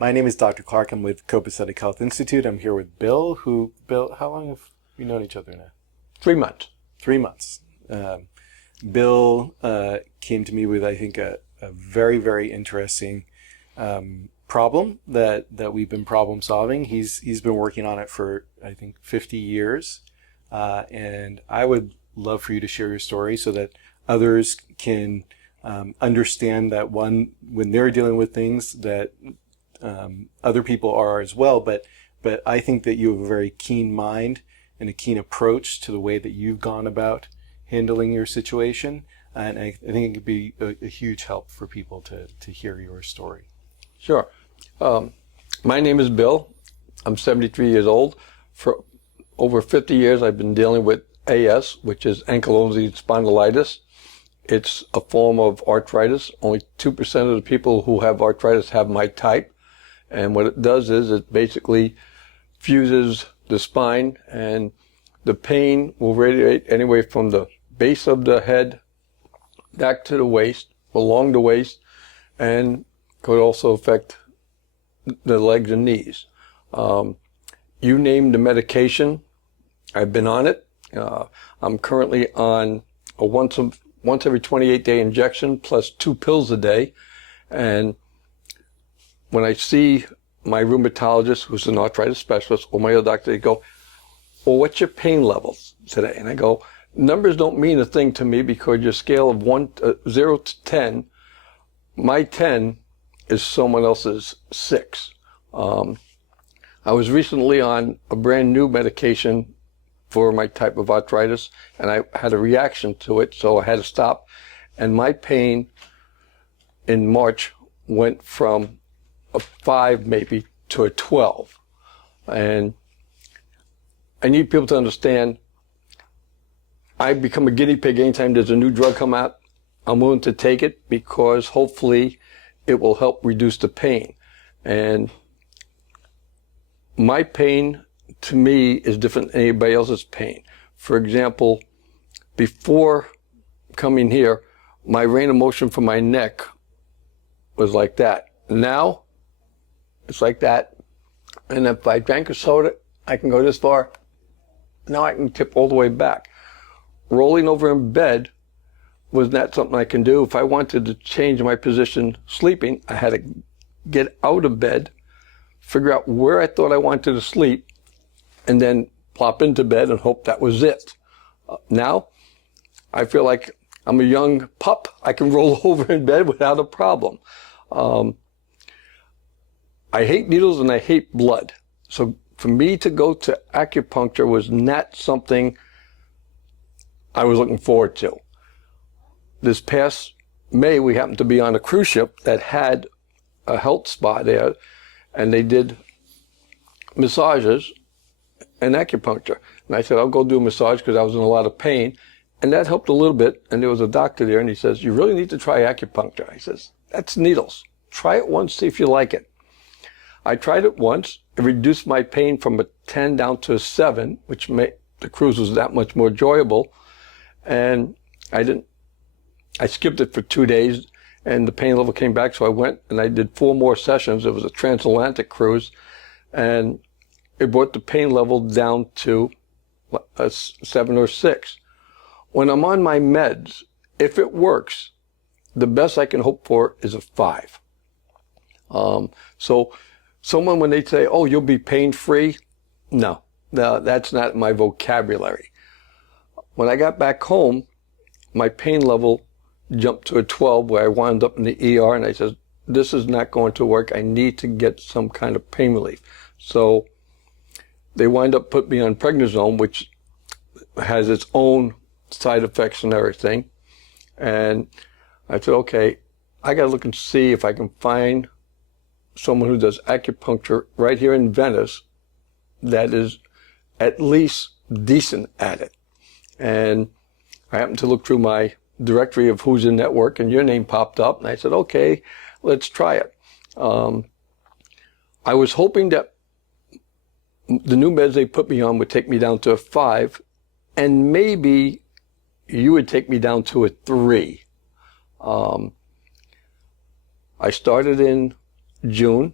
My name is Dr. Clark. I'm with Copacetic Health Institute. I'm here with Bill, Bill, how long have we known each other now? 3 months. 3 months. Bill came to me with, I think, a very, very interesting problem that we've been problem solving. He's been working on it for, I think, 50 years. And I would love for you to share your story so that others can understand that when they're dealing with things that other people are as well. But I think that you have a very keen mind and a keen approach to the way that you've gone about handling your situation. And I think it could be a huge help for people to hear your story. Sure. My name is Bill. I'm 73 years old. For over 50 years, I've been dealing with AS, which is ankylosing spondylitis. It's a form of arthritis. Only 2% of the people who have arthritis have my type. And what it does is it basically fuses the spine, and the pain will radiate anywhere from the base of the head back to the waist, along the waist, and could also affect the legs and knees. You name the medication, I've been on it. I'm currently on a once every 28-day injection plus 2 pills a day. And when I see my rheumatologist, who's an arthritis specialist, or my other doctor, they go, well, what's your pain levels today? And I go, numbers don't mean a thing to me because your scale of 0 to 10, my 10 is someone else's 6. I was recently on a brand new medication for my type of arthritis, and I had a reaction to it, so I had to stop. And my pain in March went from a 5 maybe to a 12. And I need people to understand, I become a guinea pig anytime there's a new drug come out. I'm willing to take it because hopefully it will help reduce the pain. And my pain, to me, is different than anybody else's pain. For example, before coming here, my range of motion from my neck was like that. Now, it's like that. And if I drank a soda, I can go this far. Now I can tip all the way back. Rolling over in bed was not something I can do. If I wanted to change my position sleeping, I had to get out of bed, figure out where I thought I wanted to sleep, and then plop into bed and hope that was it. Now, I feel like I'm a young pup. I can roll over in bed without a problem. I hate needles and I hate blood. So for me to go to acupuncture was not something I was looking forward to. This past May, we happened to be on a cruise ship that had a health spa there, and they did massages and acupuncture. And I said, I'll go do a massage because I was in a lot of pain. And that helped a little bit. And there was a doctor there, and he says, you really need to try acupuncture. I says, that's needles. Try it once, see if you like it. I tried it once. It reduced my pain from a 10 down to a 7, which made the cruise was that much more enjoyable. And I skipped it for 2 days, and the pain level came back. So I went and I did 4 more sessions. It was a transatlantic cruise, and it brought the pain level down to a 7 or 6. When I'm on my meds, if it works, the best I can hope for is a 5. So someone, when they say, oh, you'll be pain-free, no, that's not my vocabulary. When I got back home, my pain level jumped to a 12, where I wound up in the ER, and I said, this is not going to work. I need to get some kind of pain relief. So they wind up putting me on prednisone, which has its own side effects and everything. And I said, okay, I got to look and see if I can find someone who does acupuncture right here in Venice that is at least decent at it. And I happened to look through my directory of who's in network, and your name popped up, and I said, okay, let's try it. I was hoping that the new meds they put me on would take me down to a 5, and maybe you would take me down to a 3. I started in June.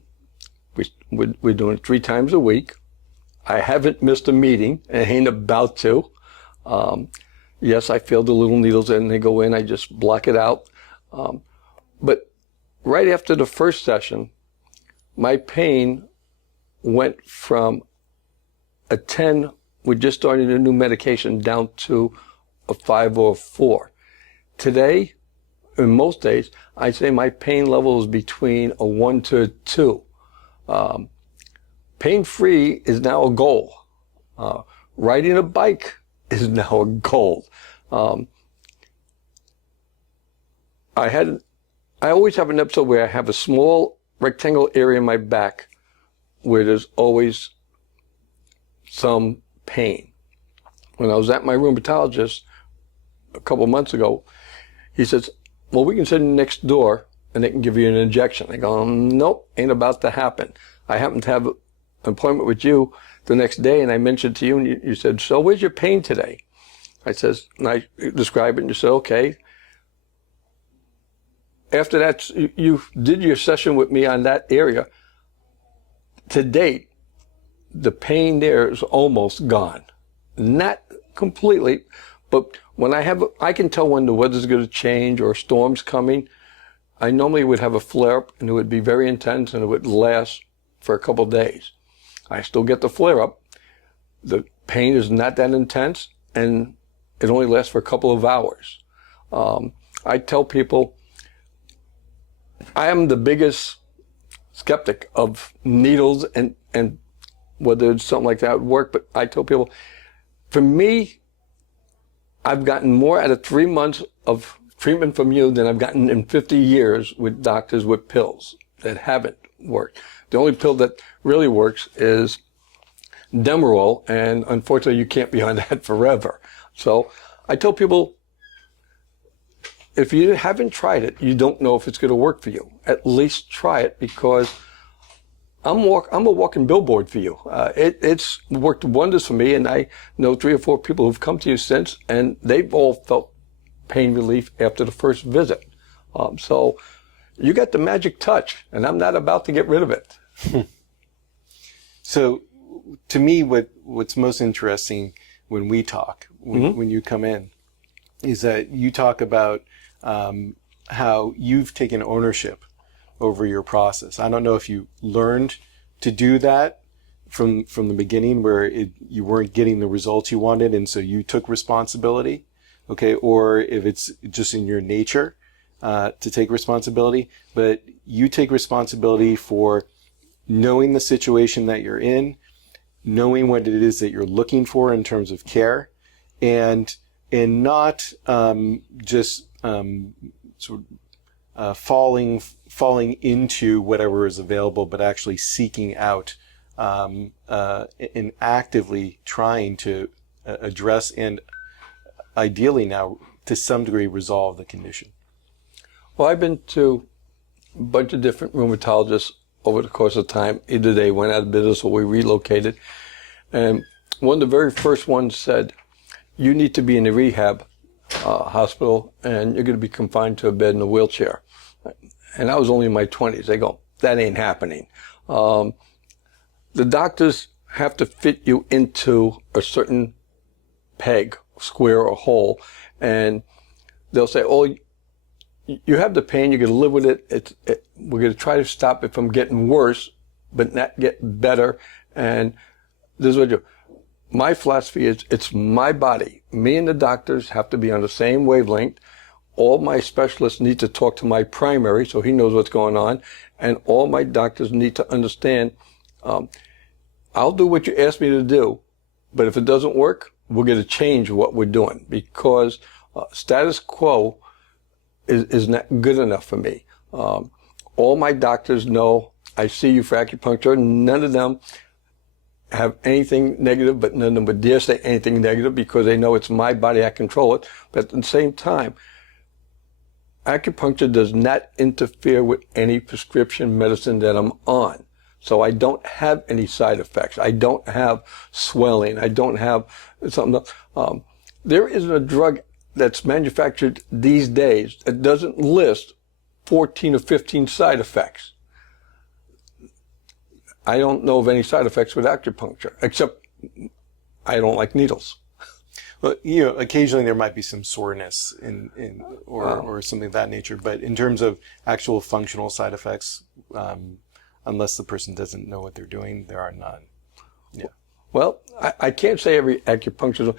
We're doing it 3 times a week. I haven't missed a meeting and ain't about to. Yes, I feel the little needles and they go in. I just block it out. But right after the first session, my pain went from a 10 with just starting a new medication down to a 5 or a 4. Today, in most days, I say my pain level is between a 1 to a 2. Pain-free is now a goal. Riding a bike is now a goal. I always have an episode where I have a small rectangle area in my back where there's always some pain. When I was at my rheumatologist a couple months ago, he says, well, we can send you next door and they can give you an injection. I go, nope, ain't about to happen. I happen to have an appointment with you the next day and I mentioned to you and you said, so where's your pain today? I says, and I describe it and you said, okay. After that, you did your session with me on that area. To date, the pain there is almost gone. Not completely, but when I can tell when the weather's going to change or a storm's coming. I normally would have a flare-up and it would be very intense and it would last for a couple of days. I still get the flare-up. The pain is not that intense and it only lasts for a couple of hours. I tell people, I am the biggest skeptic of needles and whether something like that would work, but I tell people, for me, I've gotten more out of 3 months of treatment from you than I've gotten in 50 years with doctors with pills that haven't worked. The only pill that really works is Demerol, and unfortunately you can't be on that forever. So I tell people, if you haven't tried it, you don't know if it's going to work for you. At least try it, because I'm a walking billboard for you. It's worked wonders for me, and I know 3 or 4 people who've come to you since, and they've all felt pain relief after the first visit. So you got the magic touch, and I'm not about to get rid of it. So to me, what's most interesting when we talk, when you come in, is that you talk about how you've taken ownership over your process. I don't know if you learned to do that from the beginning, where you weren't getting the results you wanted, and so you took responsibility, okay, or if it's just in your nature to take responsibility, but you take responsibility for knowing the situation that you're in, knowing what it is that you're looking for in terms of care, and not just sort of falling into whatever is available, but actually seeking out and actively trying to address and ideally now to some degree resolve the condition. Well, I've been to a bunch of different rheumatologists over the course of time. Either they went out of business or we relocated. And one of the very first ones said, you need to be in a rehab hospital and you're going to be confined to a bed in a wheelchair. And I was only in my 20s. They go, that ain't happening. The doctors have to fit you into a certain peg, square or hole, and they'll say, oh, you have the pain, you're going to live with it. We're going to try to stop it from getting worse, but not get better. And this is what you do. My philosophy is, it's my body. Me and the doctors have to be on the same wavelength. All my specialists need to talk to my primary so he knows what's going on. And all my doctors need to understand, I'll do what you ask me to do, but if it doesn't work, we're going to change what we're doing, because status quo is not good enough for me. All my doctors know I see you for acupuncture. None of them have anything negative, but none of them would dare say anything negative, because they know it's my body, I control it. But at the same time, acupuncture does not interfere with any prescription medicine that I'm on. So I don't have any side effects. I don't have swelling. I don't have something else. There isn't a drug that's manufactured these days that doesn't list 14 or 15 side effects. I don't know of any side effects with acupuncture, except I don't like needles. Well, occasionally there might be some soreness or something of that nature, but in terms of actual functional side effects, unless the person doesn't know what they're doing, there are none. Yeah. Well, I can't say every acupuncturist.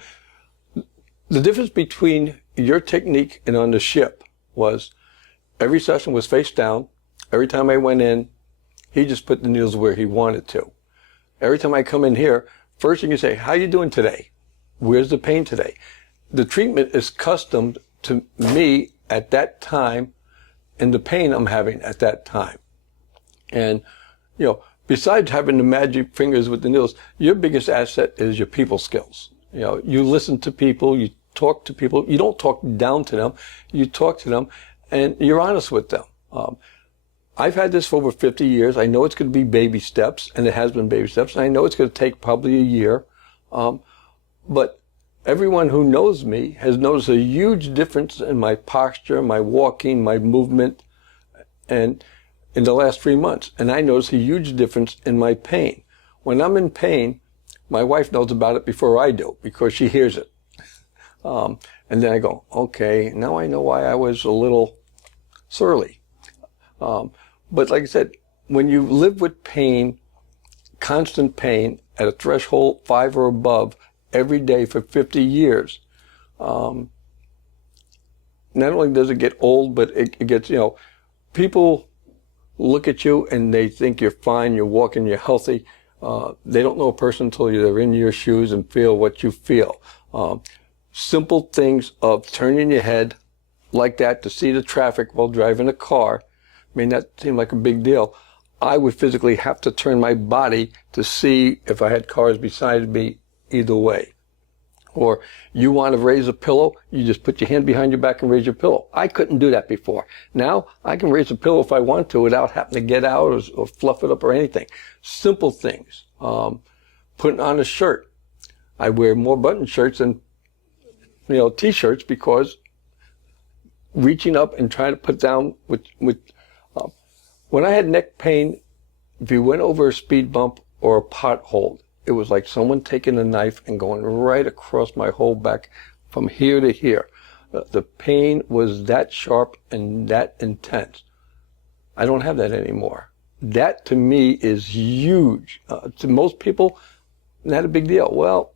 The difference between your technique and on the ship was every session was face down. Every time I went in, he just put the needles where he wanted to. Every time I come in here, first thing you say, how you doing today? Where's the pain today? The treatment is custom to me at that time and the pain I'm having at that time. And, besides having the magic fingers with the needles, your biggest asset is your people skills. You listen to people, you talk to people, you don't talk down to them, you talk to them and you're honest with them. I've had this for over 50 years. I know it's going to be baby steps, and it has been baby steps, and I know it's going to take probably a year. But everyone who knows me has noticed a huge difference in my posture, my walking, my movement, and in the last 3 months. And I notice a huge difference in my pain. When I'm in pain, my wife knows about it before I do, because she hears it. And then I go, okay, now I know why I was a little surly. But like I said, when you live with pain, constant pain at a threshold 5 or above every day for 50 years, not only does it get old, but it gets, people look at you and they think you're fine, you're walking, you're healthy. They don't know a person until they're in your shoes and feel what you feel. Simple things of turning your head like that to see the traffic while driving a car may not seem like a big deal. I would physically have to turn my body to see if I had cars beside me either way. Or you want to raise a pillow, you just put your hand behind your back and raise your pillow. I couldn't do that before. Now I can raise a pillow if I want to without having to get out or fluff it up or anything. Simple things. Putting on a shirt. I wear more button shirts than t-shirts, because reaching up and trying to put down when I had neck pain, if you went over a speed bump or a pothole, it was like someone taking a knife and going right across my whole back from here to here. The pain was that sharp and that intense. I don't have that anymore. That to me is huge. To most people, not a big deal. Well,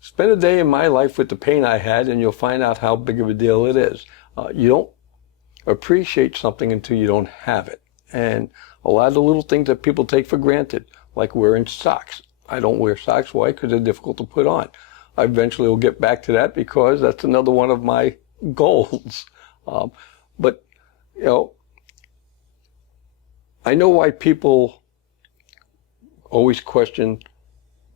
spend a day in my life with the pain I had and you'll find out how big of a deal it is. You don't appreciate something until you don't have it. And a lot of the little things that people take for granted, like wearing socks. I don't wear socks. Why? Because they're difficult to put on. I eventually will get back to that, because that's another one of my goals. But, I know why people always question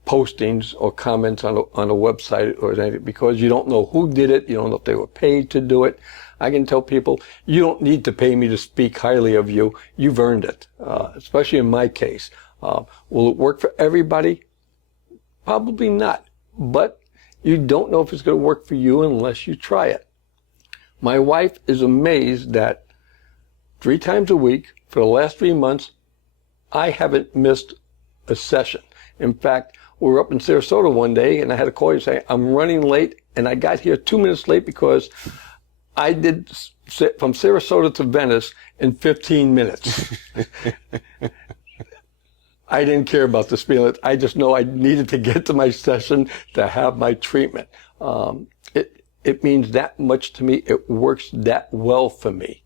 postings or comments on a website or anything, because you don't know who did it. You don't know if they were paid to do it. I can tell people, you don't need to pay me to speak highly of you. You've earned it, especially in my case. Will it work for everybody? Probably not. But you don't know if it's going to work for you unless you try it. My wife is amazed that 3 times a week for the last 3 months, I haven't missed a session. In fact, we were up in Sarasota one day and I had a call and say, I'm running late, and I got here 2 minutes late because I did from Sarasota to Venice in 15 minutes. I didn't care about the speed limit. I just know I needed to get to my session to have my treatment. It means that much to me. It works that well for me.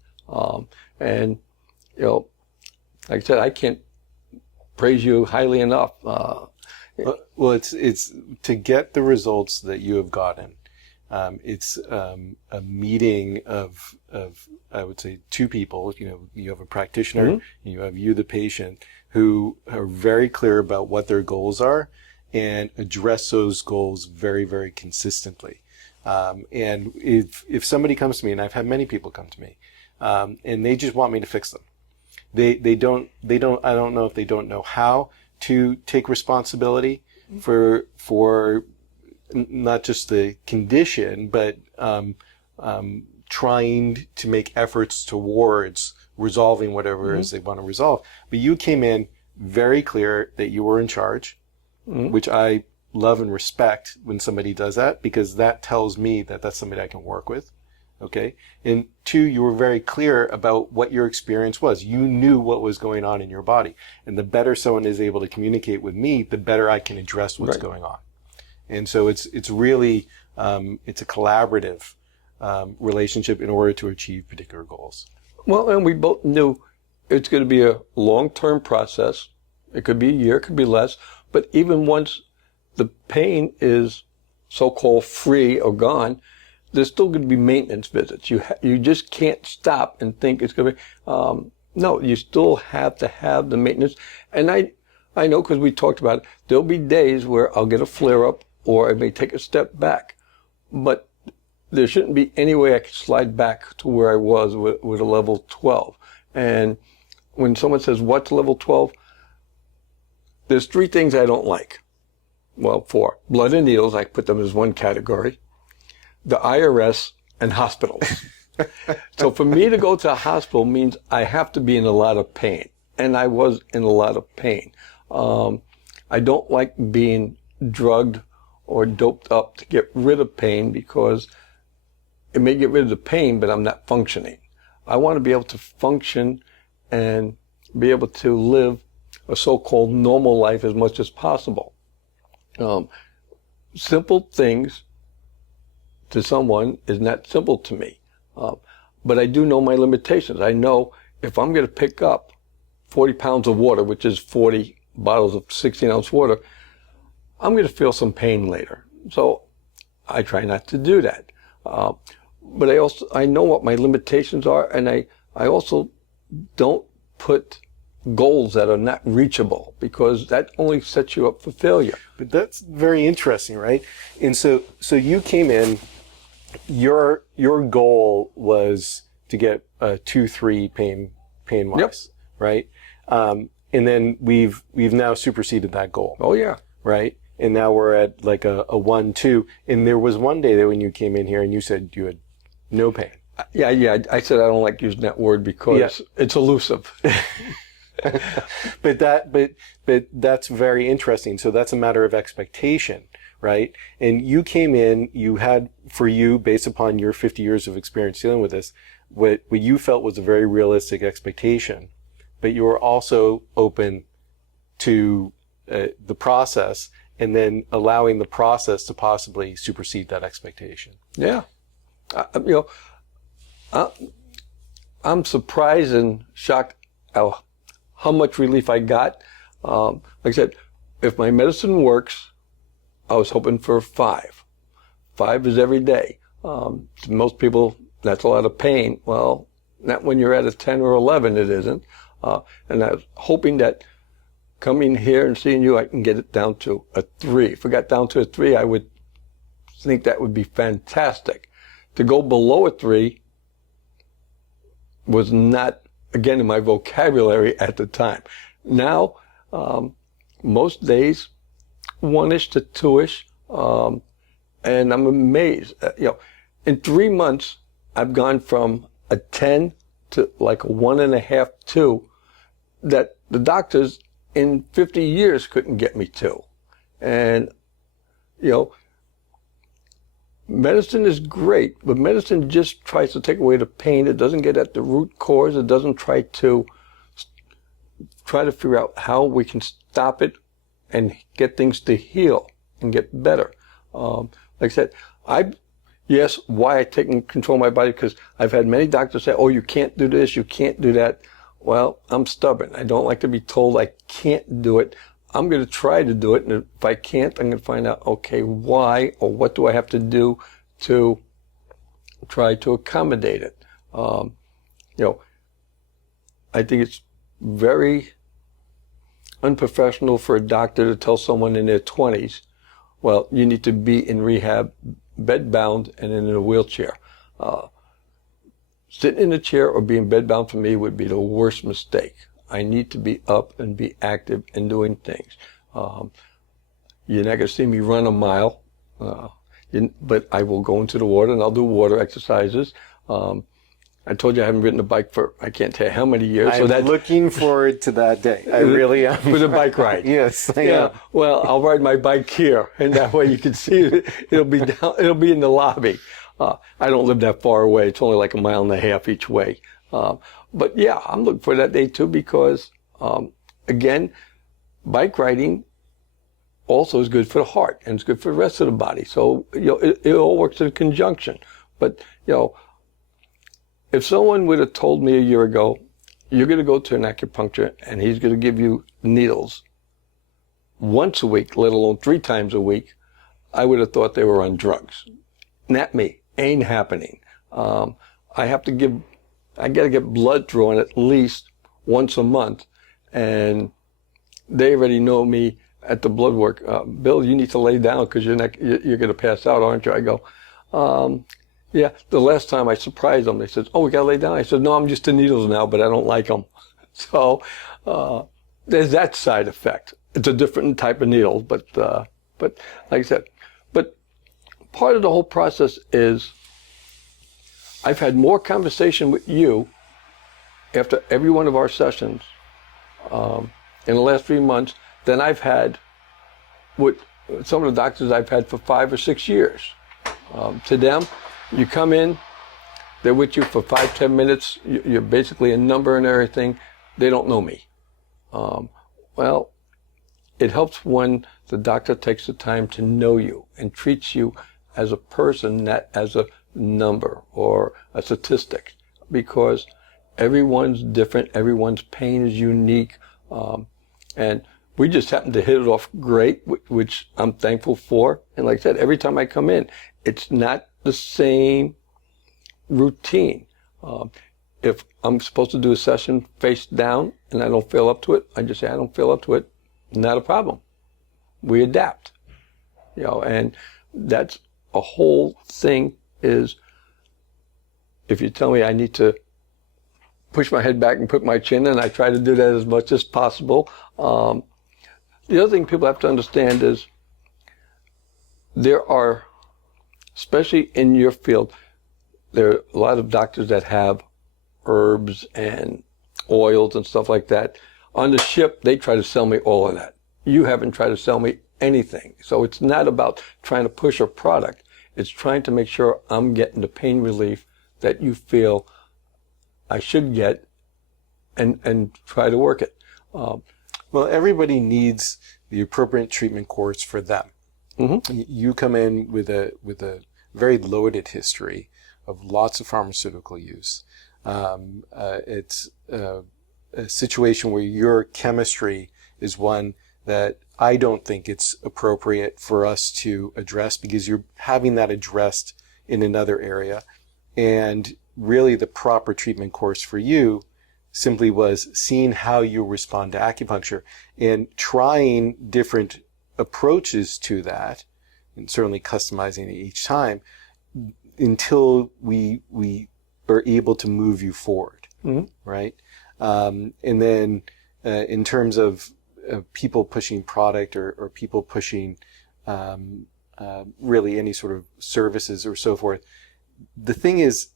And, like I said, I can't praise you highly enough. Well, it's to get the results that you have gotten. It's a meeting of I would say 2 people. You have a practitioner, and you have you, the patient, who are very clear about what their goals are and address those goals very, very consistently. And if somebody comes to me, and I've had many people come to me, and they just want me to fix them, they don't. I don't know if they don't know how to take responsibility for not just the condition, but trying to make efforts towards resolving whatever it is they want to resolve. But you came in very clear that you were in charge, which I love and respect when somebody does that, because that tells me that that's somebody I can work with. Okay. And two, you were very clear about what your experience was. You knew what was going on in your body. And the better someone is able to communicate with me, the better I can address what's going on. And so it's really, it's a collaborative, relationship in order to achieve particular goals. Well, and we both knew it's going to be a long-term process. It could be a year, it could be less. But even once the pain is so-called free or gone, there's still going to be maintenance visits. You just can't stop and think it's going to be, no, you still have to have the maintenance. And I know, because we talked about it, there'll be days where I'll get a flare-up or I may take a step back. But there shouldn't be any way I could slide back to where I was with a level 12. And when someone says, what's level 12? There's three things I don't like. Well, four. Blood and needles, I put them as one category. The IRS and hospitals. So for me to go to a hospital means I have to be in a lot of pain. And I was in a lot of pain. I don't like being drugged or doped up to get rid of pain, because it may get rid of the pain, but I'm not functioning. I want to be able to function and be able to live a so-called normal life as much as possible. Simple things to someone is not simple to me. But I do know my limitations. I know if I'm going to pick up 40 pounds of water, which is 40 bottles of 16-ounce water, I'm going to feel some pain later. So I try not to do that. But I know what my limitations are, and I also don't put goals that are not reachable, because that only sets you up for failure. But that's very interesting, right? And so you came in, your goal was to get 2-3 pain wise, right? And then we've now superseded that goal. Oh yeah. Right? And now we're at like a 1-2. And there was one day that when you came in here and you said you had no pain. Yeah. I said I don't like using that word because it's elusive. But that's very interesting. So that's a matter of expectation, right? And you came in, you had, for you, based upon your 50 years of experience dealing with this, what you felt was a very realistic expectation, but you were also open to the process, and then allowing the process to possibly supersede that expectation. Yeah. I'm surprised and shocked how much relief I got. Like I said, if my medicine works, I was hoping for 5. 5 is every day. To most people, that's a lot of pain. Well, not when you're at a 10 or 11, it isn't. And I was hoping that coming here and seeing you, I can get it down to a 3. If I got down to a 3, I would think that would be fantastic. To go below a 3 was not, again, in my vocabulary at the time. Now, most days, 1-ish to 2-ish, and I'm amazed. In 3 months, I've gone from a 10 to like a 1.5, 2, that the doctors in 50 years couldn't get me to. And, medicine is great, but medicine just tries to take away the pain. It doesn't get at the root cause. It doesn't try to figure out how we can stop it and get things to heal and get better. Like I said, why I take control of my body, because I've had many doctors say, oh, you can't do this, you can't do that. Well, I'm stubborn. I don't like to be told I can't do it. I'm going to try to do it, and if I can't, I'm going to find out, okay, why, or what do I have to do to try to accommodate it. I think it's very unprofessional for a doctor to tell someone in their 20s, well, you need to be in rehab, bedbound, and in a wheelchair. Sitting in a chair or being bedbound for me would be the worst mistake. I need to be up and be active and doing things. You're not going to see me run a mile, but I will go into the water and I'll do water exercises. I told you I haven't ridden a bike for I can't tell you how many years. I'm looking forward to that day. I really am. For the bike ride. Yes, I Yeah. am. Well, I'll ride my bike here, and that way you can see it. It'll be down. It'll be in the lobby. I don't live that far away. It's only like a mile and a half each way. But yeah, I'm looking for that day too because, again, bike riding also is good for the heart and it's good for the rest of the body. So, it all works in conjunction. But, if someone would have told me a year ago, you're going to go to an acupuncture and he's going to give you needles once a week, let alone 3 times a week, I would have thought they were on drugs. Not me. Ain't happening. I got to get blood drawn at least once a month. And they already know me at the blood work. Bill, you need to lay down because you're going to pass out, aren't you? I go, yeah. The last time I surprised them, they said, oh, we got to lay down. I said, no, I'm just to needles now, but I don't like them. So, there's that side effect. It's a different type of needle, but like I said, but part of the whole process is I've had more conversation with you after every one of our sessions in the last 3 months than I've had with some of the doctors I've had for 5 or 6 years. To them, you come in, they're with you for 5-10 minutes. You're basically a number and everything. They don't know me. Well, it helps when the doctor takes the time to know you and treats you as a person, not as a number or a statistic, because everyone's different. Everyone's pain is unique. And we just happen to hit it off great, which I'm thankful for. And like I said, every time I come in, it's not the same routine. If I'm supposed to do a session face down and I don't feel up to it, I just say I don't feel up to it. Not a problem. We adapt. And that's a whole thing is if you tell me I need to push my head back and put my chin in, I try to do that as much as possible. The other thing people have to understand is there are, especially in your field, there are a lot of doctors that have herbs and oils and stuff like that. On the ship, they try to sell me all of that. You haven't tried to sell me anything. So it's not about trying to push a product. It's trying to make sure I'm getting the pain relief that you feel I should get and try to work it. Well, everybody needs the appropriate treatment course for them. Mm-hmm. You come in with a very loaded history of lots of pharmaceutical use. It's a situation where your chemistry is one that I don't think it's appropriate for us to address because you're having that addressed in another area. And really the proper treatment course for you simply was seeing how you respond to acupuncture and trying different approaches to that, and certainly customizing it each time until we are able to move you forward, mm-hmm. right? And then in terms of people pushing product or people pushing really any sort of services or so forth, the thing is,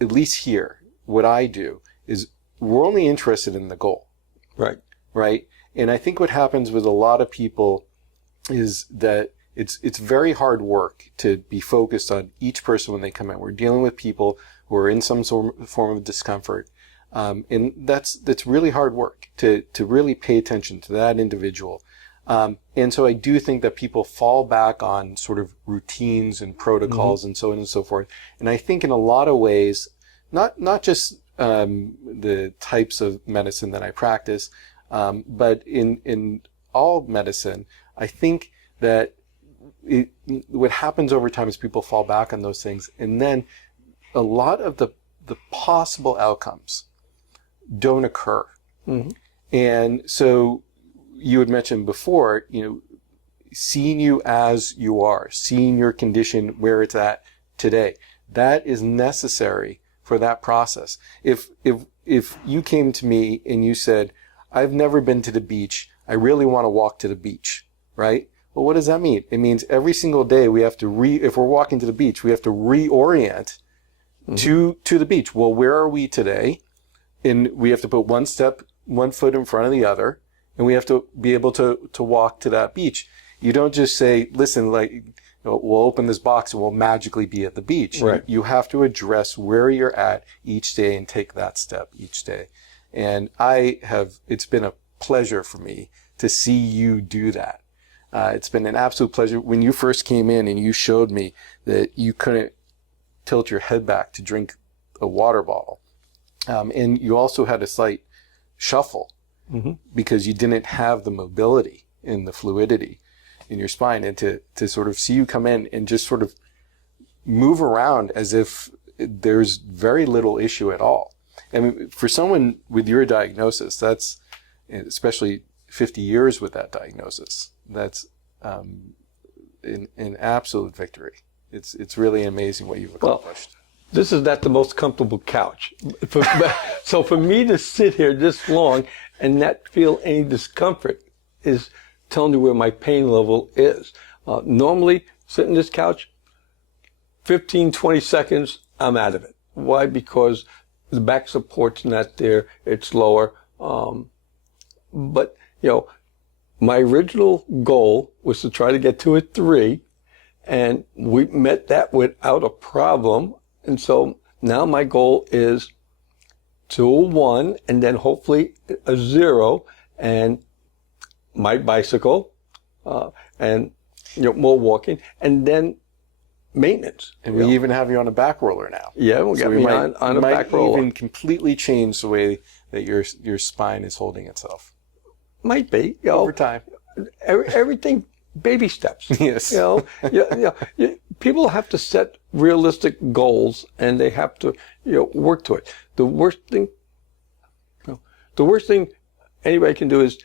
at least here, what I do is we're only interested in the goal. Right. Right. And I think what happens with a lot of people is that it's very hard work to be focused on each person when they come in. We're dealing with people who are in some form of discomfort. And that's really hard work to really pay attention to that individual. And so I do think that people fall back on sort of routines and protocols mm-hmm. and so on and so forth. And I think in a lot of ways, not just the types of medicine that I practice, but in all medicine, I think that what happens over time is people fall back on those things. And then a lot of the possible outcomes don't occur. Mm-hmm. And so you had mentioned before, seeing you as you are, seeing your condition where it's at today, that is necessary for that process. If you came to me and you said, I've never been to the beach, I really want to walk to the beach, right? Well, what does that mean? It means every single day we have to if we're walking to the beach, we have to reorient to the beach. Well, where are we today? And we have to put one foot in front of the other, and we have to be able to walk to that beach. You don't just say, listen, we'll open this box and we'll magically be at the beach. Right. You have to address where you're at each day and take that step each day. And it's been a pleasure for me to see you do that. It's been an absolute pleasure. When you first came in and you showed me that you couldn't tilt your head back to drink a water bottle, and you also had a slight shuffle because you didn't have the mobility and the fluidity in your spine, and to sort of see you come in and just sort of move around as if there's very little issue at all. I mean, for someone with your diagnosis, that's, especially 50 years with that diagnosis, that's an absolute victory. It's really amazing what you've accomplished. Well, this is not the most comfortable couch. So for me to sit here this long and not feel any discomfort is telling you where my pain level is. Normally, sitting this couch, 15, 20 seconds, I'm out of it. Why? Because the back support's not there. It's lower. But, my original goal was to try to get to a 3, and we met that without a problem. And so now my goal is to a 1, and then hopefully a 0, and my bicycle, and more walking, and then maintenance. And we even have you on a back roller now. Yeah, we'll get me on a back roller. Might even completely change the way that your spine is holding itself. Might be. Over time. Everything, baby steps. Yes. People have to set realistic goals, and they have to work to it. The worst thing anybody can do is,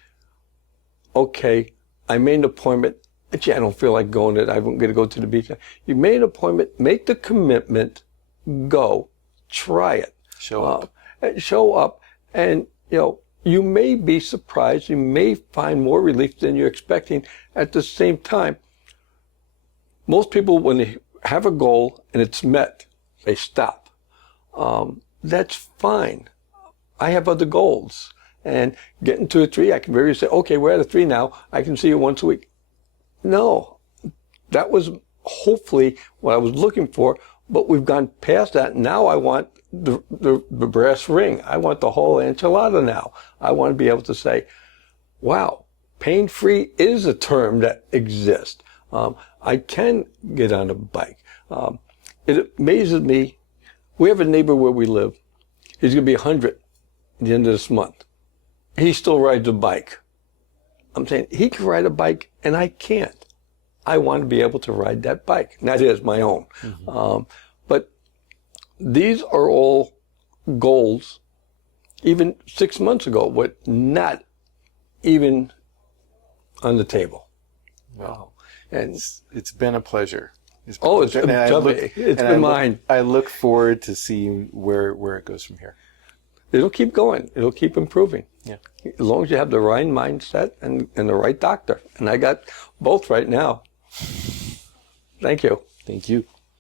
okay, I made an appointment. Gee, I don't feel like going. I'm going to go to the beach. You made an appointment. Make the commitment. Go. Try it. Show up. Show up, and you may be surprised. You may find more relief than you're expecting. At the same time, most people, when they have a goal and it's met, they stop. That's fine. I have other goals. And getting to a 3, I can very say, okay, we're at a 3 now. I can see you once a week. No, that was hopefully what I was looking for, but we've gone past that. Now I want the brass ring. I want the whole enchilada now. I want to be able to say, wow, pain-free is a term that exists. I can get on a bike. It amazes me. We have a neighbor where we live. He's going to be 100 at the end of this month. He still rides a bike. I'm saying he can ride a bike and I can't. I want to be able to ride that bike. And that is my own. But these are all goals, even 6 months ago, were not even on the table. Wow. And It's been a pleasure. it's been mine. I look forward to seeing where it goes from here. It'll keep going. It'll keep improving. Yeah. As long as you have the right mindset and the right doctor. And I got both right now. Thank you. Thank you.